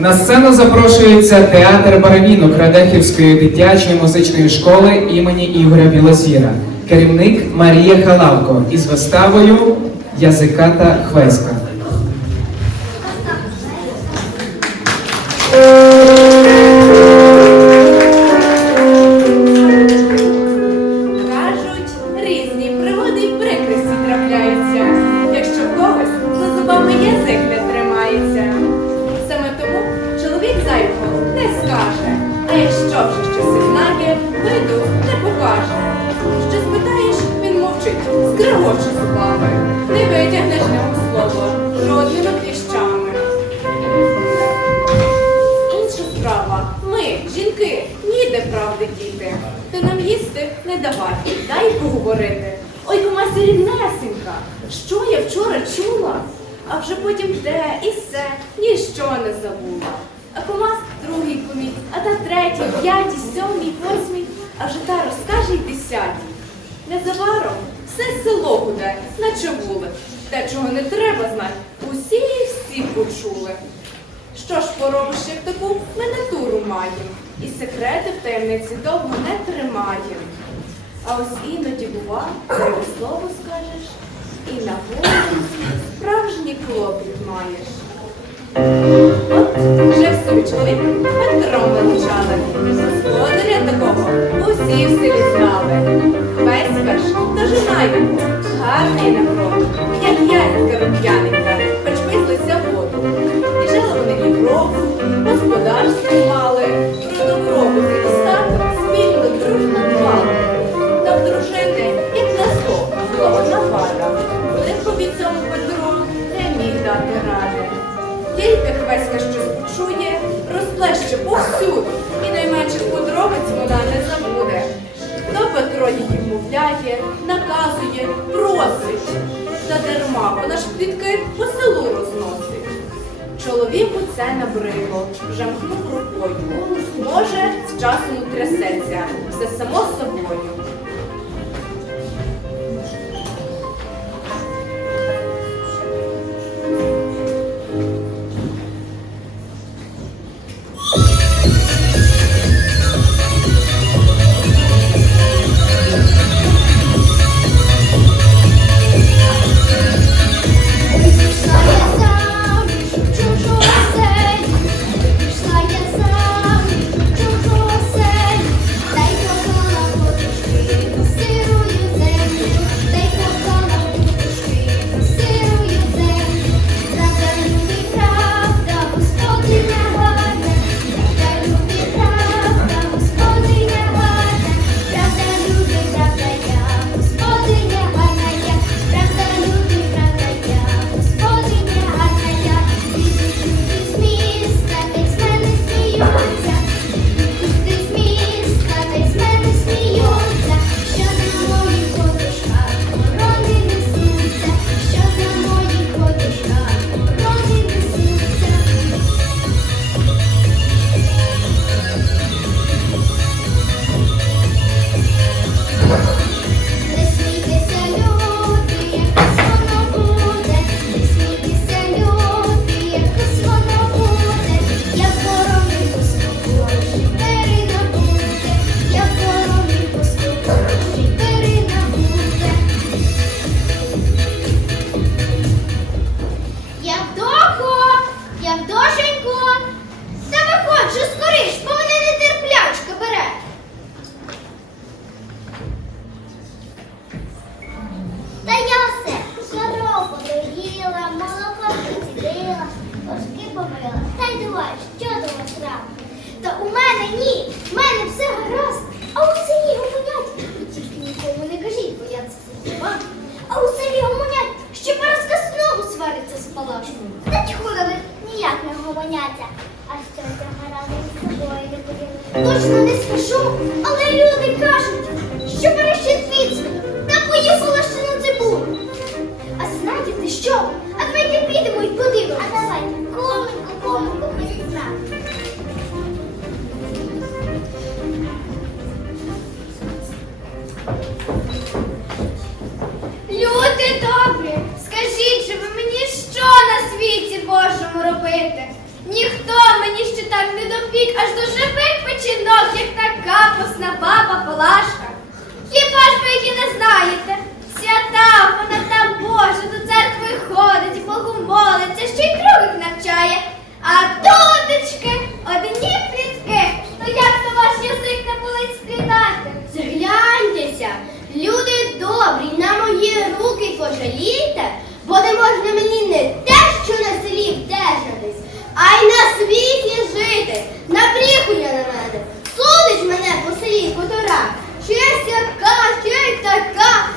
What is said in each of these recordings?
На сцену запрошується театр баравінок Радехівської дитячої музичної школи імені Ігоря Білозіра, керівник Марія Халавко із виставою Язиката Хвеська. Мовчить, зубами, не витягнеш нього слово жодними кліщами. Інша справа. Ми, жінки, ніде правди діти. Ти нам їсти не давай, дай поговорити. Ой, кумасі ріднесенька, що я вчора чула, а вже потім те і все, ніщо не забула. А кума другий кумі, а та третій, п'ятій, сьомій, восьмій, а вже та розкаже й десятій. Незабаром все село буде, наче вули. Те, чого не треба знати, усі і всі почули. Що ж поробиш, як таку ми натуру маємо, і секрети в таємниці довго не тримаємо. А ось іноді бува, зайве слово скажеш, і на голову справжній клопіт маєш. От чоловік Петром величали, господаря такого усі в селі знали. Весь каш та жена його, гарний на кров, як ягідка рум'яненька, хоч вислися в воду. І жили вони півроку, господарство мали, про добробут і достаток спільно дружно дбали. Та в дружини, як назло, була одна пара. Легко від цьому Петро не міг дати ради. Тільки Хвеська щось почує, повсюди, і найменших подробиць вона не забуде. То Петро її вмовляє, наказує, просить. Та дарма вона ж плітки по селу розносить. Чоловіку це набридло, вже махнув рукою. Може, з часом утрясеться, все само собою. Гомоняться. А що ця гаразд з не поділила? Точно не скажу, але ще так не допік, аж до живих печінок, як та посна баба Палашка. Хіба ж ви її не знаєте? Свята вона там Божа, до церкви ходить, Богу молиться, ще й других навчає. А дудочки одні плітки, то як то ваш язик не болить сплітати? Згляньтеся, люди добрі, на мої руки пожалійте, бо не можна мені не те, що на селі вдержатись а й на світі жити. Набріхує на мене. Судить мене по селі котора. Щось яка, ще й така.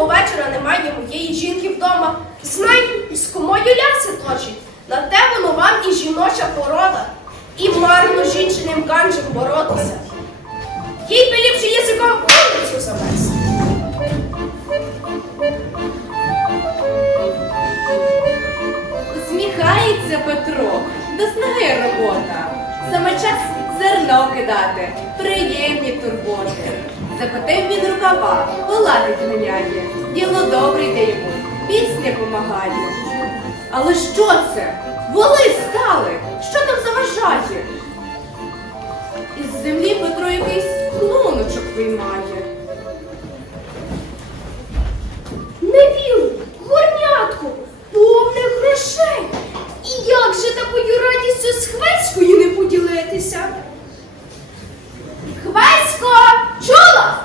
Пізнього вечора немає моєї жінки вдома. Знай, з комою ляси точить. На те воно вам і жіноча порода. І марно жінчиним ганджем боротися. Їй би ліпше язиком вулицю замести. Усміхається Петро, до снаги робота. Саме час зерно кидати, приємні турботи. Закотив він рукава, поладить ганяє, діло добре йде йому, пісня помагає. Але що це? Воли стали! Що там заважає? Із землі Петро якийсь клуночок виймає. Не вірю, горнятку, повне грошей. І як же такою радістю з Хвеською не поділитися? Хвесько, чула?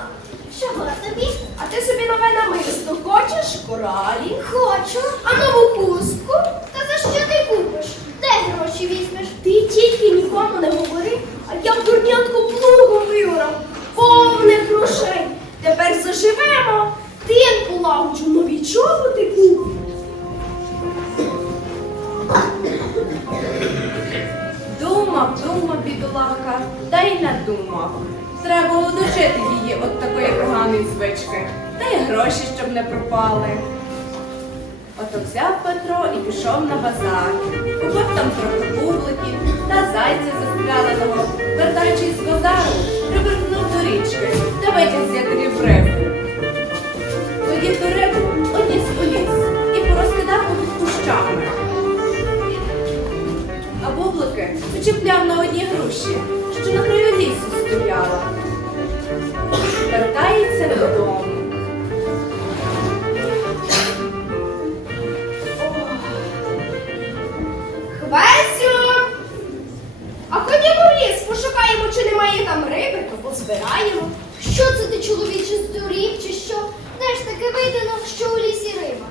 Чого тобі? А ти собі нове намисто хочеш? Коралі? Хочу. А нову хустку? Та за що ти купиш? Де гроші візьмеш? Ти тільки нікому не говори, а я в дурнятку плугом виграв. Повне грошей. Тепер заживемо. Тин полагоджу, нові чоботи куплю. Думав, думав, бідолаха, та й надумав. Треба одучити її от такої поганої звички, та й гроші, щоб не пропали. Ото взяв Петро і пішов на базар. Купив там трохи бубликів та зайця застряленого, вертаючись з базару, привернув до річки та витяг з якорів рибу. Тоді ту рибу одніс у ліс і порозкидав попід кущами. А бублики почепляв на одній груші, що на краю лісу стояла. Вертається позбираємо. Що це ти, чоловіче, здурів чи що? Де ж таки видано, що у лісі Рима?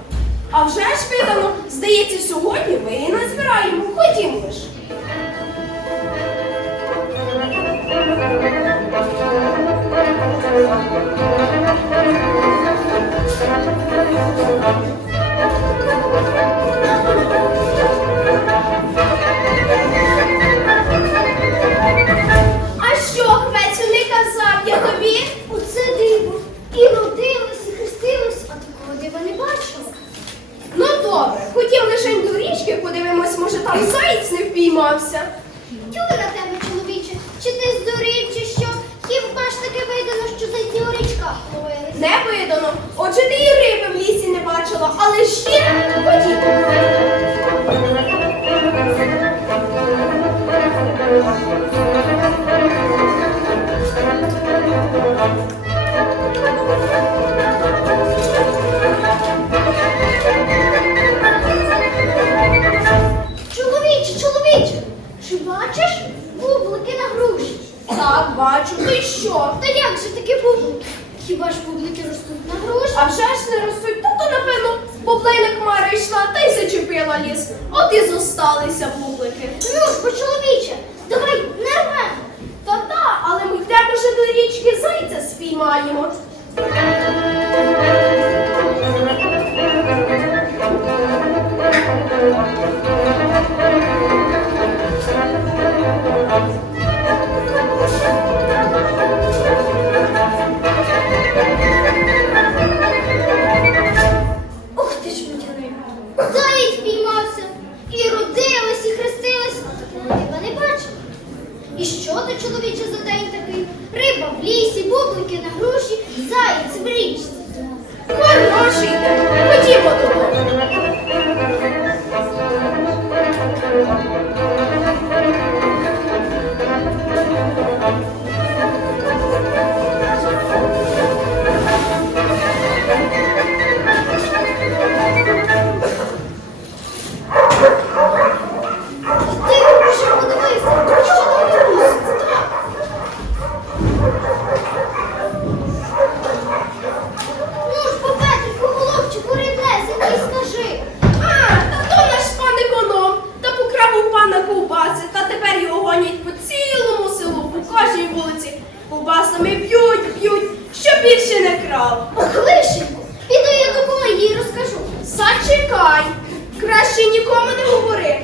А вже ж видано, здається, сьогодні ми її назбираємо. Ходімо Ходімо Thank А і зосталися бублики. Ну ж бо, чоловіче, давай не рвемо. Та-та, але ми йдемо вже до річки зайця спіймаємо. Ти генерал. Лишенько, піду я до колегії і розкажу. Зачекай. Краще нікому не говори.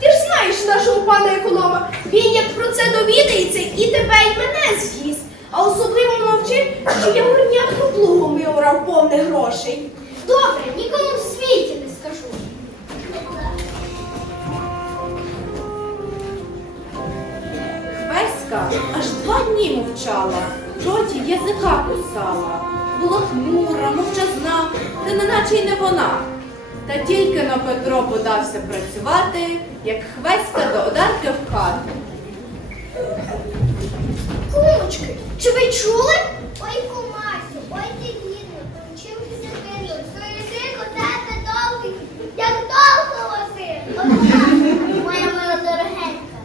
Ти ж знаєш нашого пана економа. Він як про це довідається і тебе, і мене з'їсть. А особливо мовчи, що я горнятку плугом виорав повних грошей. Добре, нікому в світі не скажу. Хвеська аж два дні мовчала, роті язика кусала. Була хмура, мовчазна, та неначе й не вона. Та тільки на Петро подався працювати, як хвеська до одарки в хату. Кумочки, чи ви чули? Ой, кумасю, ой ти бідна, чимся кинув, свою язик у тебе довгий, як довго лоси. Моя мила дорогенька,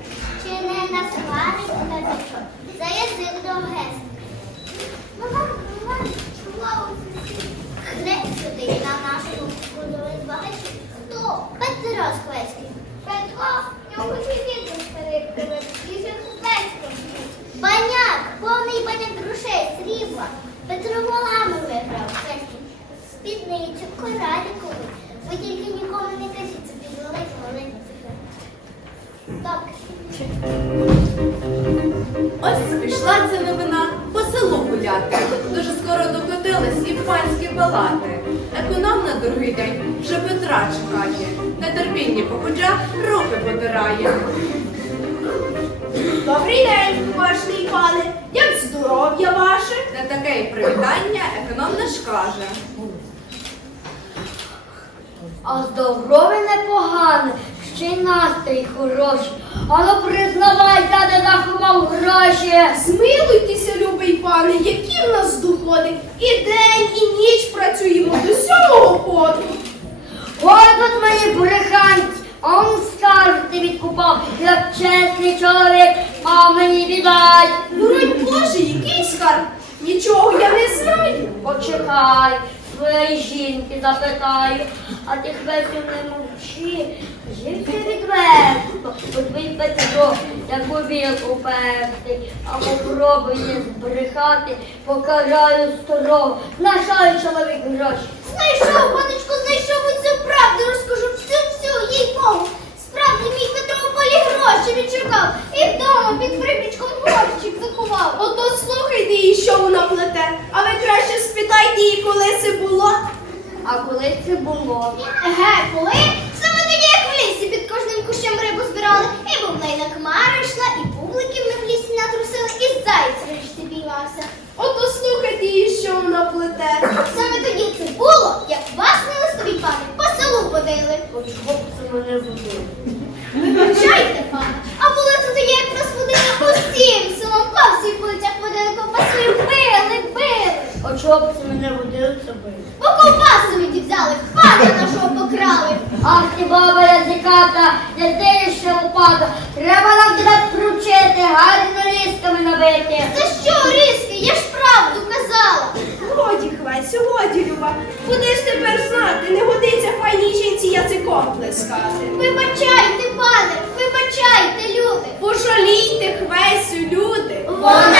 чи не насварить на що? За язик довгесенький. Мама, мама, чула Хрест сюди на нашу кузову збагачі. Хто? Петро Сквецький. Петро, я хочу вірити старий привид. Ліже Сквецький. Баняк, повний баняк грошей, срібла. Петро волами виграв. Сквецький. Спідницю, коралікову. Ви тільки нікому не кажіть, це під великий великий секрет. Добре. Ось пішла ця новина по селу гуляти. Дуже скоро докотились і панські палати. Економ на другий день вже Петра чекає. Нетерпінні походжа руки потирає. Добрий день, важний пане. Здоров'я ваше? На таке привітання економ не ж каже. А здоров'я непогане, ще й настрій хороший. Ану признавайся, де заховав гроші. Змилуйтеся, любий пане, які в нас доходи. І день, і ніч працюємо до сьомого поту. Ой, тут мені бреханці, он скарти відкупав, як чесний чоловік, мав мені віддать. Боронь Боже, який скарб? Нічого я не знаю. Почекай, своєї жінки запитаю, а ти хвесів не мовчи. Жінки відверто, бо твій Петро, як у вілку певний, а попробує збрехати, покараю строго. Нашаю чоловік гроші. Знайшов, паночку, знайшов усю правду, розкажу всю-всю, їй Богу. Справді мій Петро у полі відшукав і вдома під припічком горщик заховав. Ото слухайте її, що вона плете. А ви краще спитайте її, коли це було. А коли це було? Еге, коли? Саме тоді, як в лісі під кожним кущем рибу збирали, і бублейна хмара йшла, і бубликів ми в лісі натрусили, і заєць в річці піймався. Ото слухайте її, що вона плете. Саме тоді це було, як вас милостиві пани по селу водили. От чого це мене водило? Вибачайте, пане, а було це тоді, як нас водили усім селом, по всіх вулицях водили ковбасу, били, били. Це мене водило, це били? Бо ковбасу віді взяли, пана нашого покрали. Ах ти баба язиката, не здеєш ще лопата. Треба нам тебе пручити, гарно різками набити. За що, Різки, я ж правду казала. Годі, Хвесю, годі, Люба. Будеш тепер знати, не годиться файній жінці язиком плескати. Вибачайте, пане, вибачайте, люди. Пожалійте, Хвесю, люди. Вона